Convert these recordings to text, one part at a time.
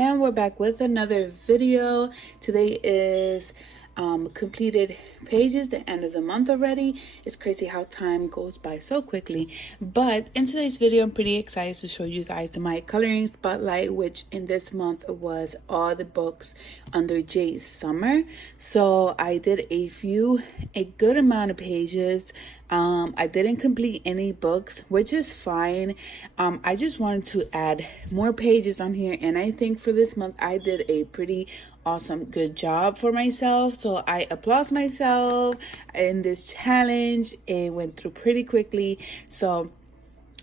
And we're back with another video. Today is completed pages, the end of the month already. It's crazy how time goes by so quickly. But in today's video, I'm pretty excited to show you guys my coloring spotlight, which in this month was all the books under Jade's summer. So I did a good amount of pages. I didn't complete any books, which is fine. I just wanted to add more pages on here, and I think for this month I did a pretty awesome good job for myself. So I applaud myself in this challenge. It went through pretty quickly. So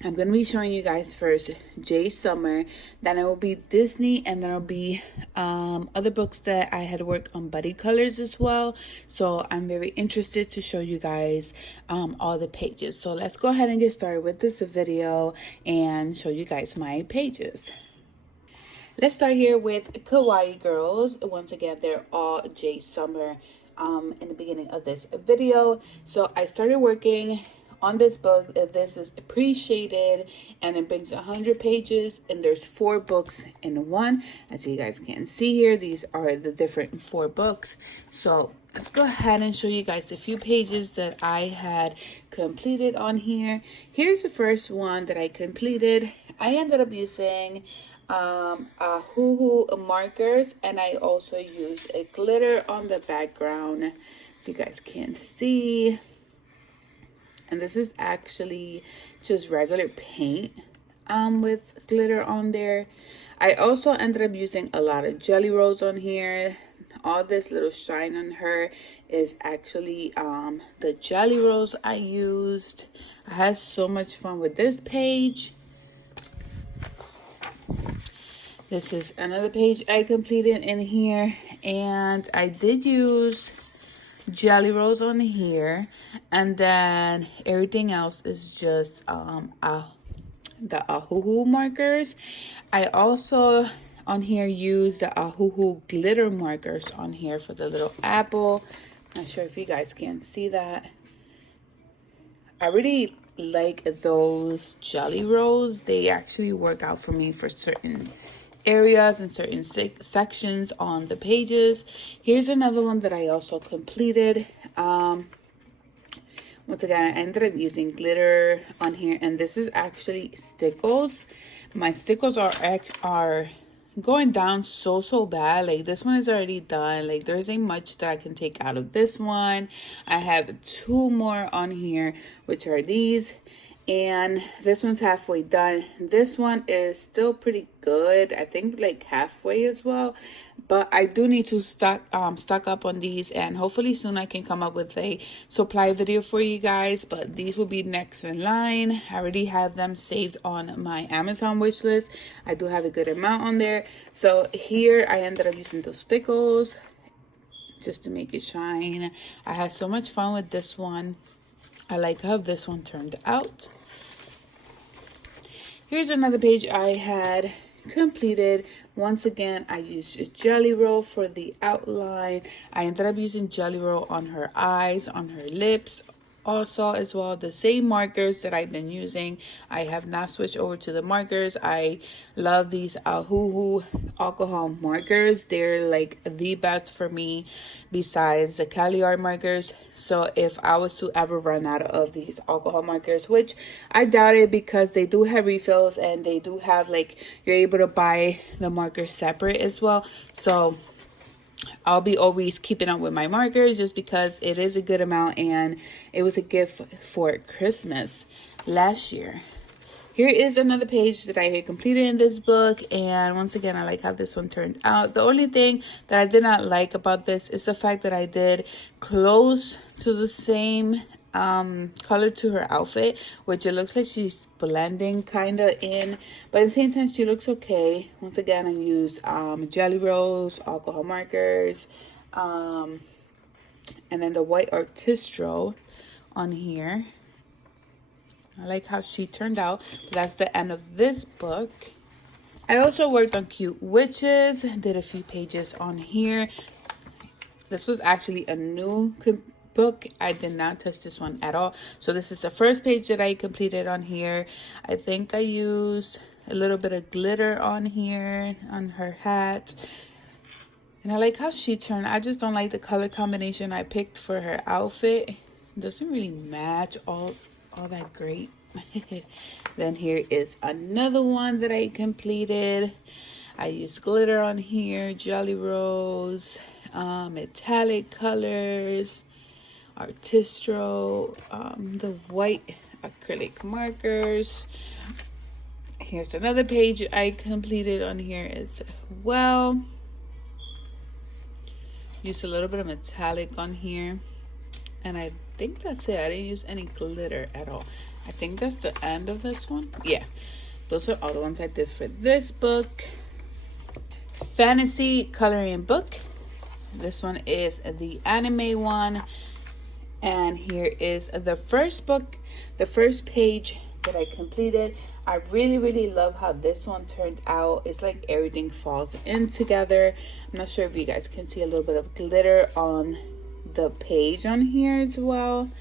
I'm going to be showing you guys first Jay Summer, then it will be Disney, and then it'll be other books that I had worked on buddy colors as well. So I'm very interested to show you guys all the pages. So let's go ahead and get started with this video and show you guys my pages. Let's start here with Kawaii Girls. Once again, they're all Jay Summer in the beginning of this video. So I started working on this book. This is pre-shaded and it brings 100 pages, and there's 4 books in one. As you guys can see here, these are the different 4 books. So let's go ahead and show you guys a few pages that I had completed on here. Here's the first one that I completed. I ended up using hoo markers, and I also used a glitter on the background, so you guys can see. And this is actually just regular paint with glitter on there. I also ended up using a lot of jelly rolls on here. All this little shine on her is actually the jelly rolls I used. I had so much fun with this page. This is another page I completed in here, and I did use jelly rolls on here, and then everything else is just the Ahuhu markers. I also on here use the Ahuhu glitter markers on here for the little apple. Not sure if you guys can see that. I really like those jelly rolls. They actually work out for me for certain areas and certain sections on the pages. Here's another one that I also completed. Once again, I ended up using glitter on here, and this is actually stickles. My stickles are going down so bad. Like, this one is already done. Like, there isn't much that I can take out of this one. I have 2 more on here, which are these, and this one's halfway done. This one is still pretty good, I think like halfway as well, but I do need to stock up on these, and hopefully soon I can come up with a supply video for you guys. But these will be next in line. I already have them saved on my Amazon wish list. I do have a good amount on there. So here I ended up using those stickles just to make it shine. I had so much fun with this one. I like how this one turned out. Here's another page I had completed. Once again, I used a jelly roll for the outline. I ended up using jelly roll on her eyes, on her lips, also as well. The same markers that I've been using. I have not switched over to the markers. I love these Ahuhu alcohol markers. They're like the best for me besides the Cali art markers. So if I was to ever run out of these alcohol markers, which I doubt it, because they do have refills, and they do have, like, you're able to buy the markers separate as well. So I'll be always keeping up with my markers just because it is a good amount, and it was a gift for Christmas last year. Here is another page that I had completed in this book, and once again, I like how this one turned out. The only thing that I did not like about this is the fact that I did close to the same color to her outfit, which it looks like she's blending kind of in, but at the same time she looks okay. Once again, I used jelly rolls, alcohol markers, and then the white artistro on here. I like how she turned out. That's the end of this book. I also worked on Cute Witches, did a few pages on here. This was actually a new book. I did not touch this one at all. So this is the first page that I completed on here. I think I used a little bit of glitter on here, on her hat. And I like how she turned. I just don't like the color combination I picked for her outfit. It doesn't really match all that great. Then here is another one that I completed. I used glitter on here, Jolly Rose, metallic colors, Artistro, the white acrylic markers. Here's another page I completed on here as well. Used a little bit of metallic on here, and I think that's it. I didn't use any glitter at all. I think that's the end of this one. Yeah, those are all the ones I did for this book. Fantasy coloring book. This one is the anime one, and here is the first book, the first page that I completed. I really love how this one turned out. It's like everything falls in together. I'm not sure if you guys can see a little bit of glitter on the page on here as well,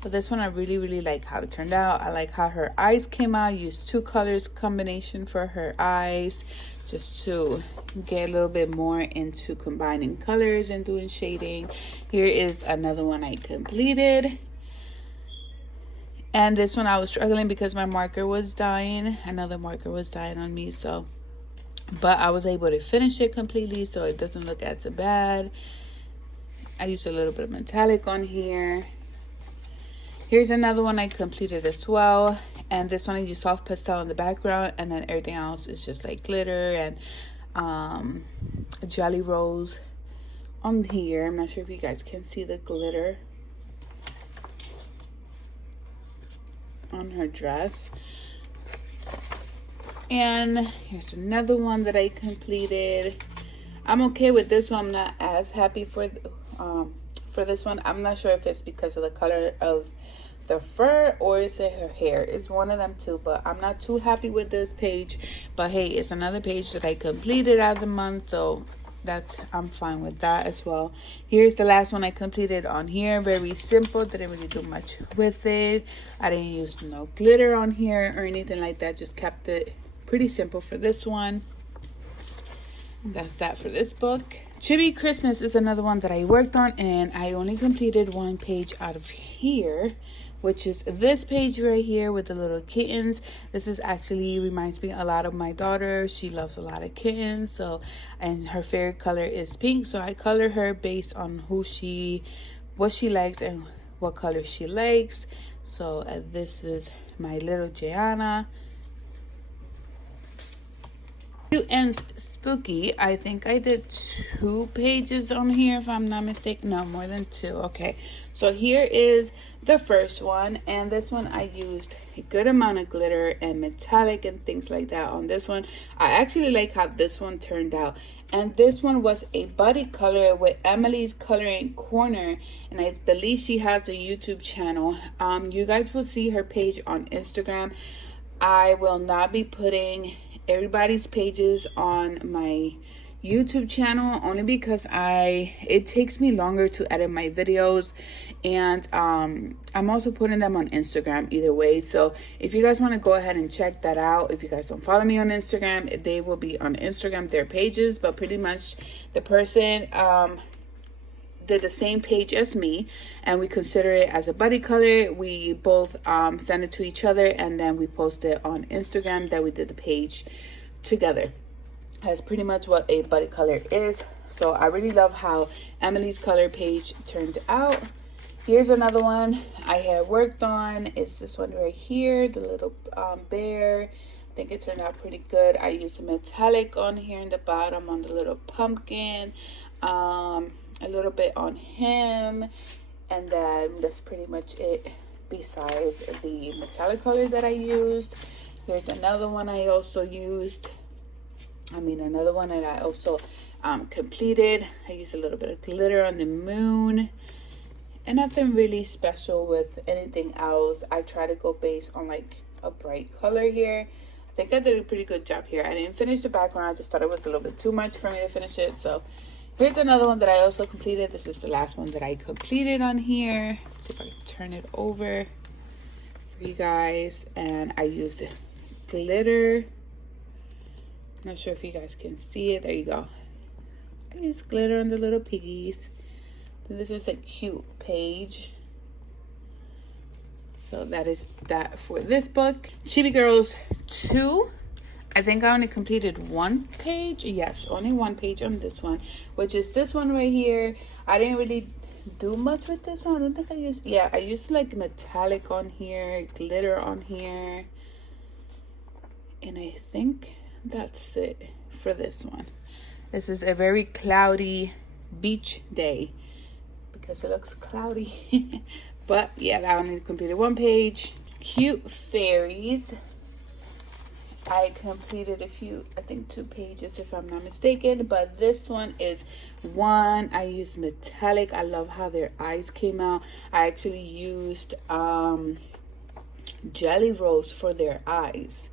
but this one I really like how it turned out. I like how her eyes came out. Used 2 colors combination for her eyes, just to get a little bit more into combining colors and doing shading. Here is another one I completed. And this one I was struggling because my marker was dying. Another marker was dying on me, so but I was able to finish it completely, so it doesn't look as bad. I used a little bit of metallic on here. Here's another one I completed as well, and this one I used soft pastel in the background, and then everything else is just like glitter and Jolly Rose on here. I'm not sure if you guys can see the glitter on her dress. And here's another one that I completed. I'm okay with this one. I'm not as happy for this one. I'm not sure if it's because of the color of the fur or is it her hair. It's one of them two, but I'm not too happy with this page. But hey, it's another page that I completed out of the month, so I'm fine with that as well. Here's the last one I completed on here. Very simple, didn't really do much with it. I didn't use no glitter on here or anything like that, just kept it pretty simple for this one. And that's that for this book. Chibi Christmas is another one that I worked on, and I only completed 1 page out of here, which is this page right here with the little kittens. This is actually reminds me a lot of my daughter. She loves a lot of kittens, so, and her favorite color is pink, so I color her based on what she likes and what color she likes. So this is my little Gianna. Cute and spooky. I think I did 2 pages on here, if I'm not mistaken. No, more than 2. Okay, so here is the first one, and this one I used a good amount of glitter and metallic and things like that on this one. I actually like how this one turned out, and this one was a buddy color with Emily's Coloring Corner, and I believe she has a YouTube channel. You guys will see her page on Instagram. I will not be putting everybody's pages on my YouTube channel, only because it takes me longer to edit my videos, and I'm also putting them on Instagram either way. So if you guys want to go ahead and check that out, if you guys don't follow me on Instagram, they will be on Instagram, their pages, but pretty much the person did the same page as me, and we consider it as a buddy color. We both send it to each other, and then we post it on Instagram that we did the page together. That's pretty much what a buddy color is. So I really love how Emily's color page turned out. Here's another one I have worked on. It's this one right here, the little bear. I think it turned out pretty good. I used some metallic on here in the bottom on the little pumpkin, a little bit on him, and then that's pretty much it besides the metallic color that I used. Here's another one I also used. Another one that I also completed. I used a little bit of glitter on the moon, and nothing really special with anything else. I try to go based on like a bright color here. I think I did a pretty good job here. I didn't finish the background. I just thought it was a little bit too much for me to finish it. So here's another one that I also completed. This is the last one that I completed on here. Let's see if I can turn it over for you guys. And I used glitter Not sure if you guys can see it. There you go. I use glitter on the little piggies. This is a cute page. So that is that for this book. Chibi Girls 2. I think I only completed one page. Yes, only one page on this one, which is this one right here. I didn't really do much with this one. I don't think I used, yeah, I used like metallic on here, glitter on here. And I think that's it for this one. This is a very cloudy beach day because it looks cloudy. But yeah, that only completed one page. Cute fairies. I completed a few, I think 2 pages if I'm not mistaken, but this one is one. I used metallic. I love how their eyes came out. I actually used Jelly Rolls for their eyes,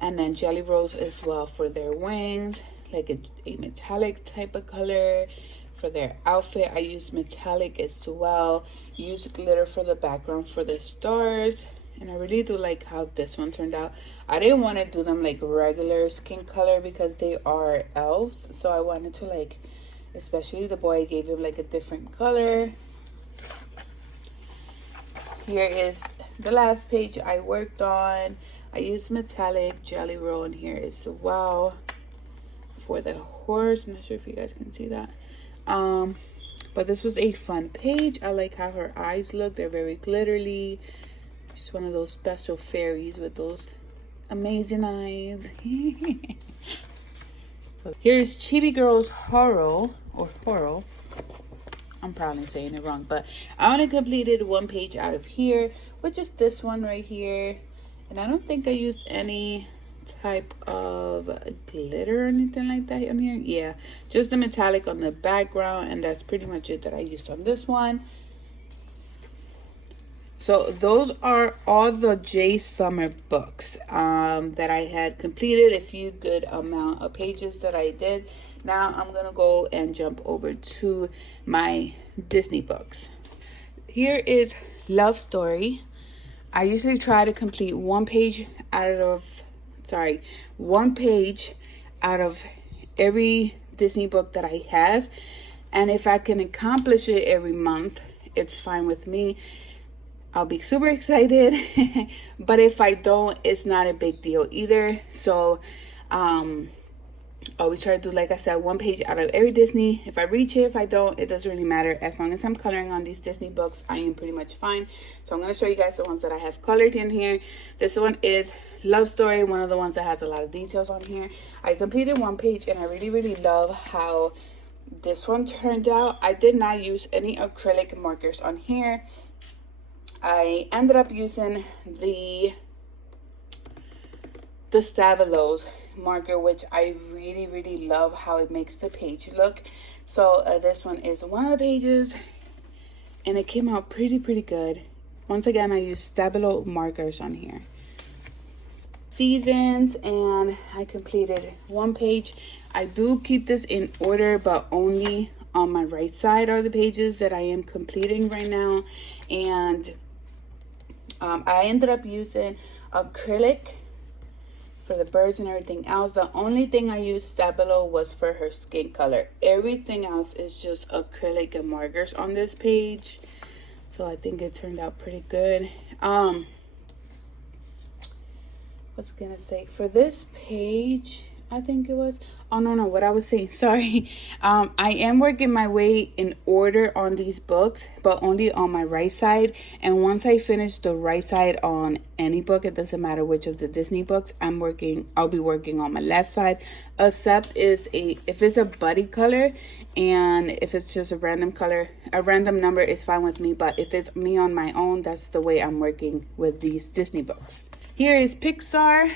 and then Jelly Rolls as well for their wings, like a metallic type of color. For their outfit, I used metallic as well. Used glitter for the background for the stars. And I really do like how this one turned out. I didn't want to do them like regular skin color because they are elves. So I wanted to like, especially the boy, I gave him like a different color. Here is the last page I worked on. I used metallic Jelly Roll in here as well for the horse. I'm not sure if you guys can see that. But this was a fun page. I like how her eyes look. They're very glittery. She's one of those special fairies with those amazing eyes. So here's Chibi Girls Horror, or Horror. I'm probably saying it wrong, but I only completed one page out of here, which is this one right here. And I don't think I used any type of glitter or anything like that on here. Yeah, just the metallic on the background, and that's pretty much it that I used on this one. So those are all the J Summer books that I had completed, a few good amount of pages that I did. Now I'm gonna go and jump over to my Disney books. Here is Love Story. I usually try to complete one page out of every Disney book that I have, and if I can accomplish it every month, it's fine with me. I'll be super excited. But if I don't, it's not a big deal either. So always try to do, like I said, one page out of every Disney. If I reach it, if I don't, it doesn't really matter. As long as I'm coloring on these Disney books, I am pretty much fine. So I'm going to show you guys the ones that I have colored in here. This one is Love Story, one of the ones that has a lot of details on here. I completed one page, and I really love how this one turned out. I did not use any acrylic markers on here. I ended up using the Stabilo's marker, which I really love how it makes the page look. So this one is one of the pages, and it came out pretty good. Once again, I used Stabilo markers on here. Seasons, and I completed one page. I do keep this in order, but only on my right side are the pages that I am completing right now. And I ended up using acrylic for the birds and everything else. The only thing I used Stabilo was for her skin color. Everything else is just acrylic and markers on this page. So I think it turned out pretty good. What's gonna say for this page, I think it was, oh no, what I was saying, sorry. I am working my way in order on these books, but only on my right side. And once I finish the right side on any book, it doesn't matter which of the Disney books, I'll be working on my left side, except if it's a buddy color, and if it's just a random color, a random number is fine with me. But if it's me on my own, that's the way I'm working with these Disney books. Here is Pixar.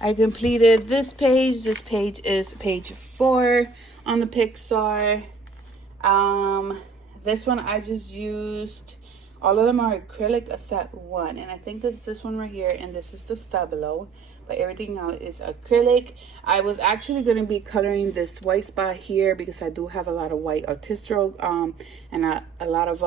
I completed this page. This page is page 4 on the Pixar. This one I just used, all of them are acrylic except one, and I think it's this one right here, and this is the Stabilo, but everything now is acrylic. I was actually going to be coloring this white spot here because I do have a lot of white artistic and a lot of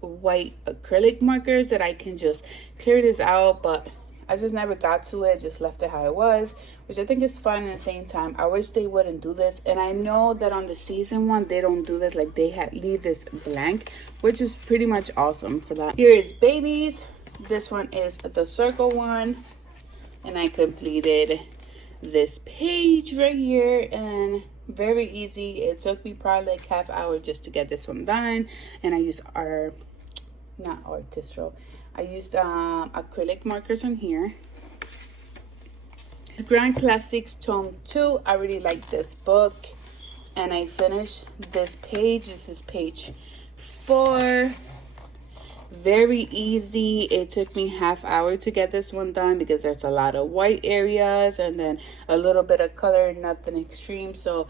white acrylic markers that I can just clear this out, but I just never got to it, just left it how it was, which I think is fun at the same time. I wish they wouldn't do this. And I know that on the season one, they don't do this. Like, they leave this blank, which is pretty much awesome for that. Here is babies. This one is the circle one. And I completed this page right here, and very easy. It took me probably like half hour just to get this one done. And I used I used acrylic markers on here. Grand Classics Tome 2. I really like this book. And I finished this page. This is page 4. Very easy. It took me half hour to get this one done because there's a lot of white areas and then a little bit of color, nothing extreme. So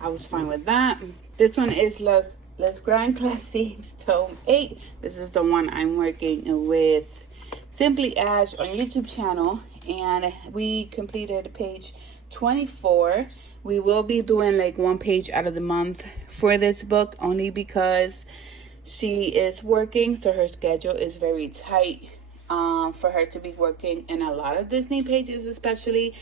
I was fine with that. This one is Les Grand Classics Tome 8. This is the one I'm working with Simply Ash on YouTube channel, and we completed page 24. We will be doing like one page out of the month for this book, only because she is working, so her schedule is very tight for her to be working in a lot of Disney pages, especially.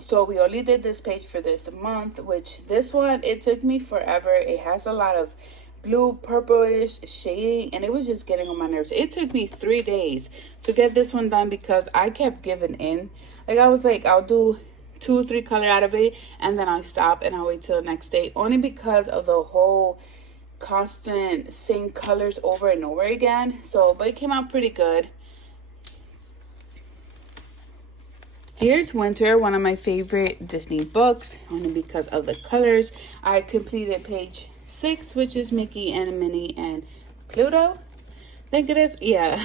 So we only did this page for this month, which this one, it took me forever. It has a lot of blue, purplish shading, and it was just getting on my nerves. It took me 3 days to get this one done because I kept giving in. Like, I was like, I'll do 2 or 3 color out of it, and then I stop and I'll wait till the next day, only because of the whole constant same colors over and over again. So, but it came out pretty good. Here's Winter, one of my favorite Disney books, only because of the colors. I completed page 6, which is Mickey and Minnie and Pluto. I think it is, yeah.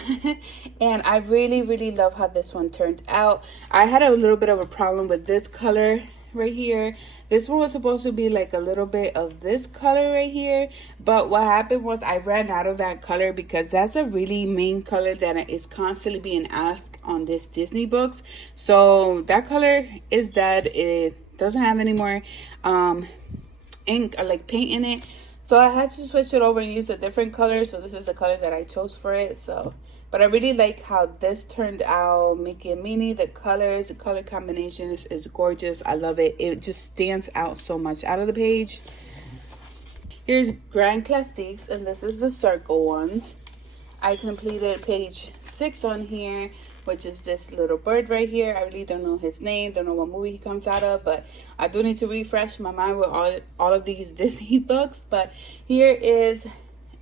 And I really love how this one turned out. I had a little bit of a problem with this color right here. This one was supposed to be like a little bit of this color right here, but what happened was I ran out of that color because that's a really main color that is constantly being asked on this Disney books. So that color is dead. It doesn't have any more ink or like paint in it, so I had to switch it over and use a different color. So this is the color that I chose for it. So, but I really like how this turned out. Mickey and Minnie, the colors, the color combinations is gorgeous. I love it. It just stands out so much out of the page. Here's Grand Classics, and this is the circle ones. I completed page 6 on here, which is this little bird right here. I really don't know his name, don't know what movie he comes out of, but I do need to refresh my mind with all of these Disney books. But here is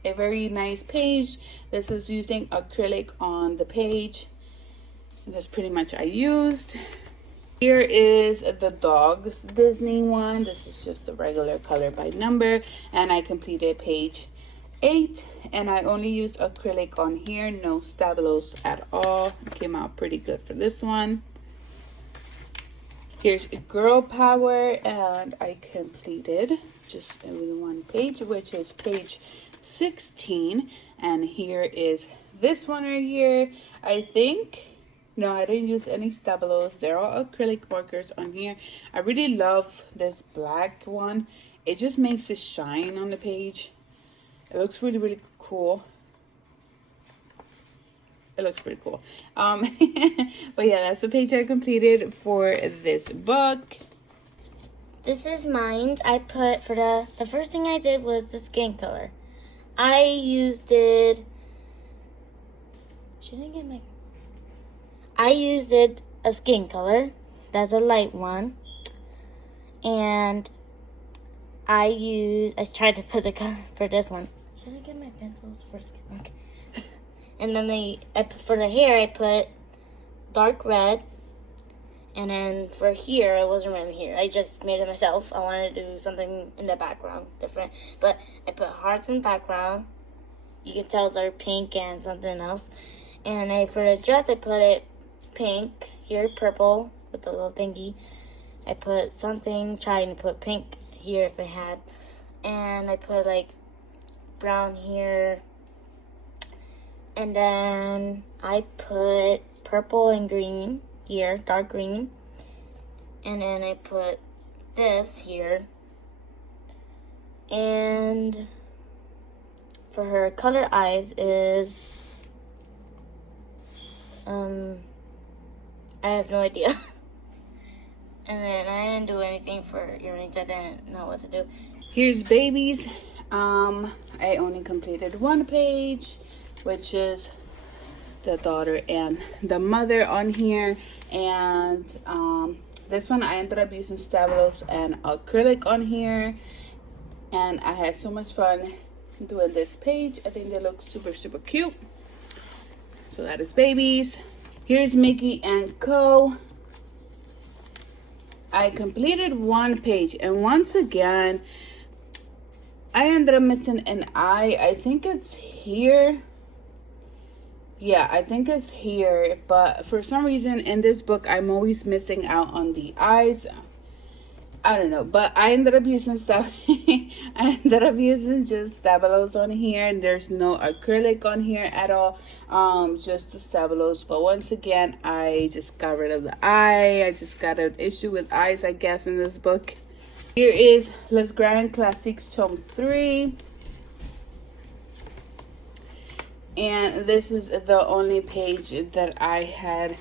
a very nice page. This is using acrylic on the page. And that's pretty much I used. Here is the dogs Disney one. This is just a regular color by number, and I completed page 8, and I only used acrylic on here, no stabilos at all. It came out pretty good for this one. Here's Girl Power, and I completed just one page, which is page 16. And here is this one right here. I think, no, I didn't use any stabilos. They're all acrylic markers on here. I really love this black one. It just makes it shine on the page. It looks really cool. It looks pretty cool. But yeah, that's the page I completed for this book. This is mine. I put for the first thing I did was the skin color. I used it. I used it a skin color. That's a light one. And I tried to put the color for this one. Should I get my pencils first? Okay. And then for the hair, I put dark red. And then for here, it wasn't really here. I just made it myself. I wanted to do something in the background different. But I put hearts in the background. You can tell they're pink and something else. And for the dress, I put it pink. Here, purple with the little thingy. I put something, trying to put pink here if I had. And I put like brown here. And then I put purple and green here, dark green. And then I put this here. And for her color eyes is I have no idea. And then I didn't do anything for earrings. I didn't know what to do. Here's babies. I only completed one page, which is the daughter and the mother on here. And this one I ended up using Stabilos and acrylic on here. And I had so much fun doing this page. I think they look super, super cute. So that is babies. Here's Mickey and Co. I completed one page, and once again, I ended up missing an eye. I think it's here. Yeah, I think it's here. But for some reason in this book, I'm always missing out on the eyes. I don't know, but I ended up using stuff. I ended up using just Stabilos on here, and there's no acrylic on here at all. Just the Stabilos. But once again, I just got rid of the eye. I just got an issue with eyes, I guess, in this book. Here is Les Grands Classiques Tome 3. And this is the only page that I had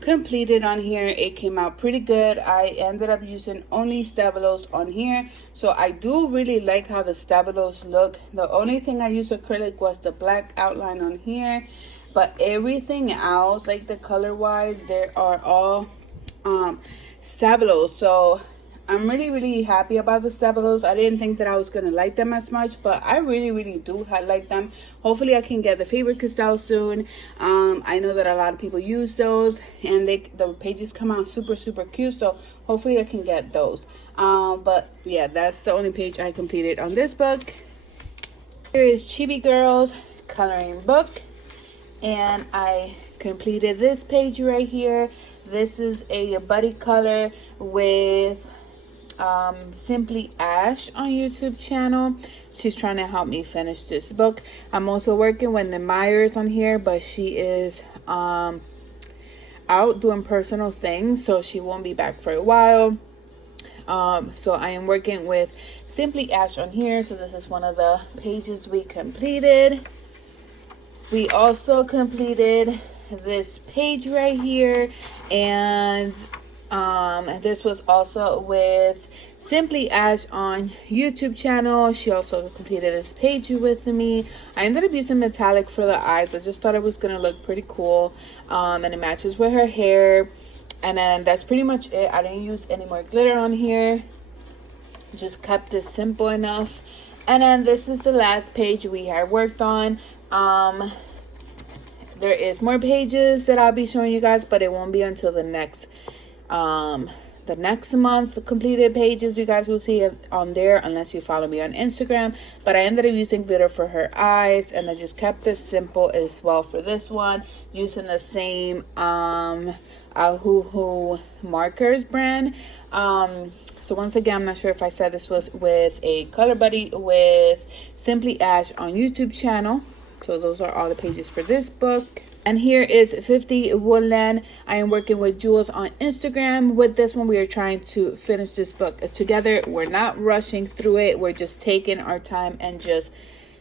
completed on here. It came out pretty good. I ended up using only Stabilos on here, so I do really like how the Stabilos look. The only thing I used acrylic was the black outline on here, but everything else, like the color wise, they are all Stabilos. So I'm really happy about the Stabilos. I didn't think that I was going to like them as much, but I really do like them. Hopefully I can get the Favorite Castell soon. I know that a lot of people use those, and the pages come out super cute, so hopefully I can get those. But yeah, that's the only page I completed on this book. Here is Chibi Girls coloring book, and I completed this page right here. This is a buddy color with Simply Ash on YouTube channel. She's trying to help me finish this book. I'm also working with the Myers on here, but she is out doing personal things, so she won't be back for a while. So I am working with Simply Ash on here. So this is one of the pages we completed. We also completed this page right here, and this was also with Simply Ash on YouTube channel. She also completed this page with me. I ended up using metallic for the eyes. I just thought it was gonna look pretty cool, and it matches with her hair. And then that's pretty much it. I didn't use any more glitter on here, just kept this simple enough. And then this is the last page we had worked on. There is more pages that I'll be showing you guys, but it won't be until the next month completed pages. You guys will see it on there unless you follow me on Instagram. But I ended up using glitter for her eyes, and I just kept this simple as well for this one, using the same Hoo markers brand. So once again, I'm not sure if I said this was with a color buddy with Simply Ash on YouTube channel. So those are all the pages for this book. And here is 50 Woodland. I am working with Jules on Instagram. With this one, we are trying to finish this book together. We're not rushing through it. We're just taking our time and just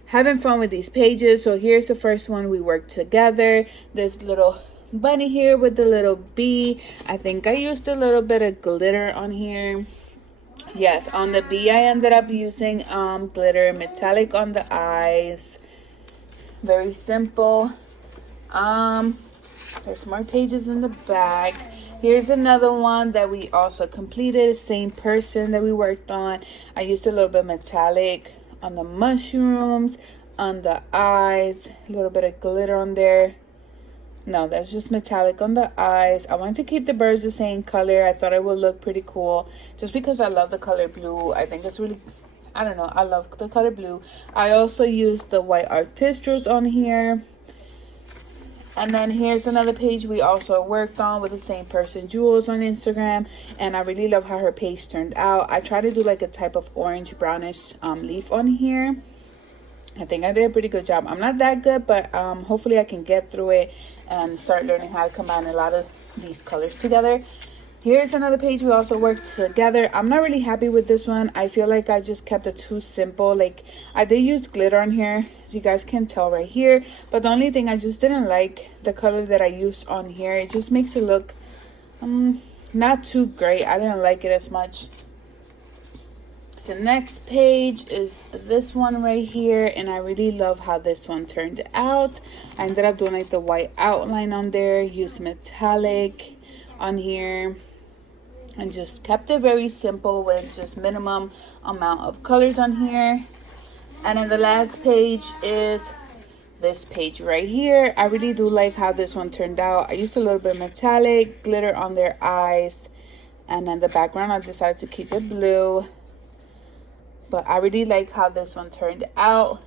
having fun with these pages. So here's the first one we worked together. This little bunny here with the little bee. I think I used a little bit of glitter on here. Yes, on the bee, I ended up using glitter, metallic on the eyes. Very simple. There's more pages in the back. Here's another one that we also completed. Same person that we worked on. I used a little bit of metallic on the mushrooms, on the eyes, a little bit of glitter on there. No, that's just metallic on the eyes. I wanted to keep the birds the same color. I thought it would look pretty cool just because I love the color blue. I think it's really, I don't know, I love the color blue. I also used the white artistrals on here. And then here's another page we also worked on with the same person, Jules, on Instagram. And I really love how her page turned out. I tried to do like a type of orange brownish leaf on here. I think I did a pretty good job. I'm not that good, but hopefully I can get through it and start learning how to combine a lot of these colors together. Here's another page we also worked together. I'm not really happy with this one. I feel like I just kept it too simple. Like, I did use glitter on here, as you guys can tell right here. But the only thing, I just didn't like the color that I used on here. It just makes it look Not too great. I didn't like it as much. The next page is this one right here, and I really love how this one turned out. I ended up doing like the white outline on there, used metallic on here, and just kept it very simple with just minimum amount of colors on here. And then the last page is this page right here. I really do like how this one turned out. I used a little bit of metallic glitter on their eyes, and then the background I decided to keep it blue. But I really like how this one turned out.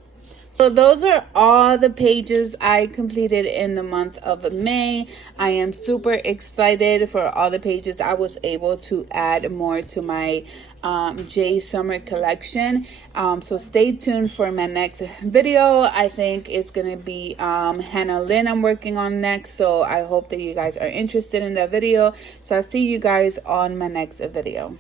So those are all the pages I completed in the month of May. I am super excited for all the pages. I was able to add more to my Jade summer collection. So stay tuned for my next video. I think it's gonna be Hannah Lynn I'm working on next. So I hope that you guys are interested in that video. So I'll see you guys on my next video.